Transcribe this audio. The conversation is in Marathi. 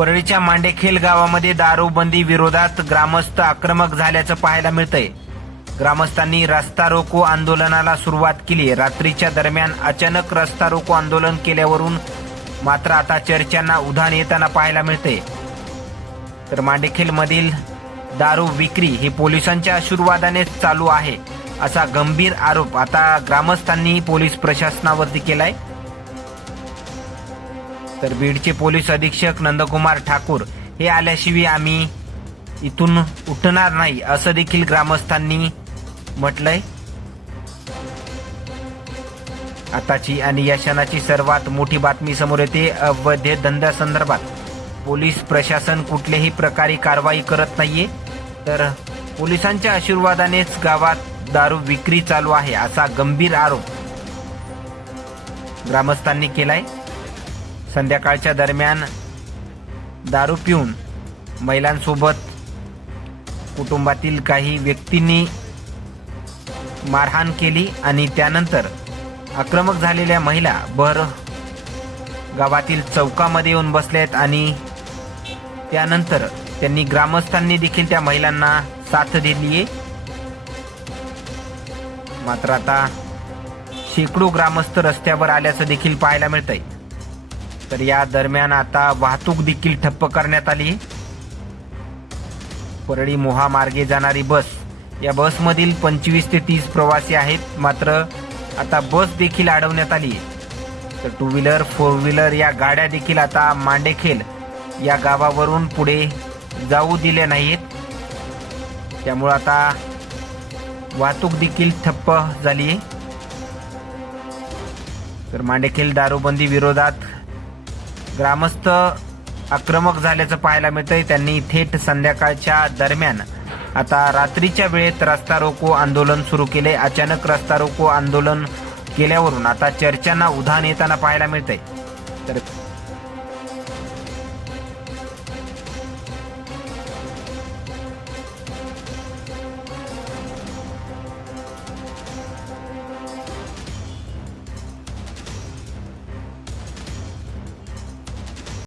परळीच्या मांडेखेल गावामध्ये दारूबंदी विरोधात ग्रामस्थ आक्रमक झाल्याचं पाहायला मिळतंय। ग्रामस्थांनी रस्ता रोको आंदोलनाला सुरुवात केली। रात्रीच्या दरम्यान अचानक रस्ता रोको आंदोलन केल्यावरून मात्र आता चर्चांना उधाण येताना पाहायला मिळते। तर मांडेखेल मधील दारू विक्री ही पोलिसांच्या आशीर्वादानेच चालू आहे असा गंभीर आरोप आता ग्रामस्थांनी पोलीस प्रशासनावरती केलाय। तर बीडचे पोलीस अधीक्षक नंदकुमार ठाकूर हे आल्याशिवाय आम्ही इथून उठणार नाही असं देखील ग्रामस्थांनी म्हटलंय। आताची आणि या क्षणाची सर्वात मोठी बातमी समोर येते। अवैध धंद्यासंदर्भात पोलीस प्रशासन कुठल्याही प्रकारे कारवाई करत नाहीये, तर पोलिसांच्या आशीर्वादानेच गावात दारू विक्री चालू आहे असा गंभीर आरोप ग्रामस्थांनी केलाय। संध्याकाळच्या दरम्यान दारू पिऊन महिलांसोबत कुटुंबातील काही व्यक्तींनी मारहाण केली आणि त्यानंतर आक्रमक झालेल्या महिला गावातील चौकामध्ये येऊन बसल्यात आणि त्यानंतर त्यांनी ग्रामस्थांनी देखील त्या महिलांना साथ दिली आहे। मात्र आता शेकडो ग्रामस्थ रस्त्यावर आल्याचं देखील पाहायला मिळतंय। तर या दरम्यान आता वाहतूक देखील ठप्प करण्यात आली। परळी मोहा मार्गे जाणारी बस, या बसमधील 25 ते 30 प्रवासी आहेत, मात्र आता बस देखील अडवण्यात आली आहे। तर 2 व्हीलर 4 व्हीलर या गाड्या देखील आता मांडेखेल या गावावरून पुढे जाऊ दिल्या नाहीत, त्यामुळे आता वाहतूक देखील ठप्प झाली आहे। तर मांडेखेल दारूबंदी विरोधात ग्रामस्थ आक्रमक झाल्याचं पाहायला मिळतंय। त्यांनी थेट संध्याकाळच्या दरम्यान आता रात्रीच्या वेळेत रस्ता रोको आंदोलन सुरू केले। अचानक रस्ता रोको आंदोलन केल्यावरून आता चर्चांना उधाण येताना पाहायला मिळतंय। तर